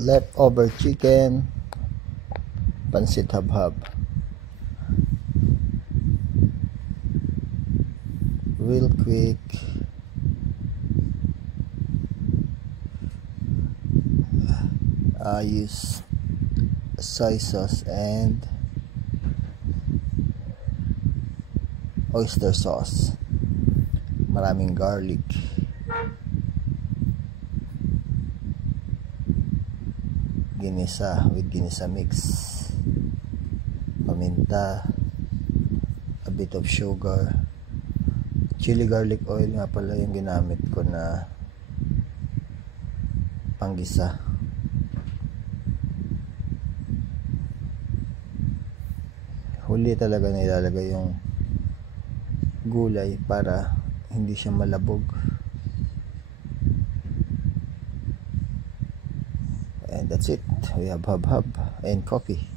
leftover chicken, pansit habhab, real quick. I use soy sauce and oyster sauce, maraming garlic, ginisa with ginisa mix, paminta, a bit of sugar, chili garlic oil nga pala yung ginamit ko na panggisa. Huli talaga na ilalagay yung gulay para hindi siya malabog. And that's it. We have habhab and coffee.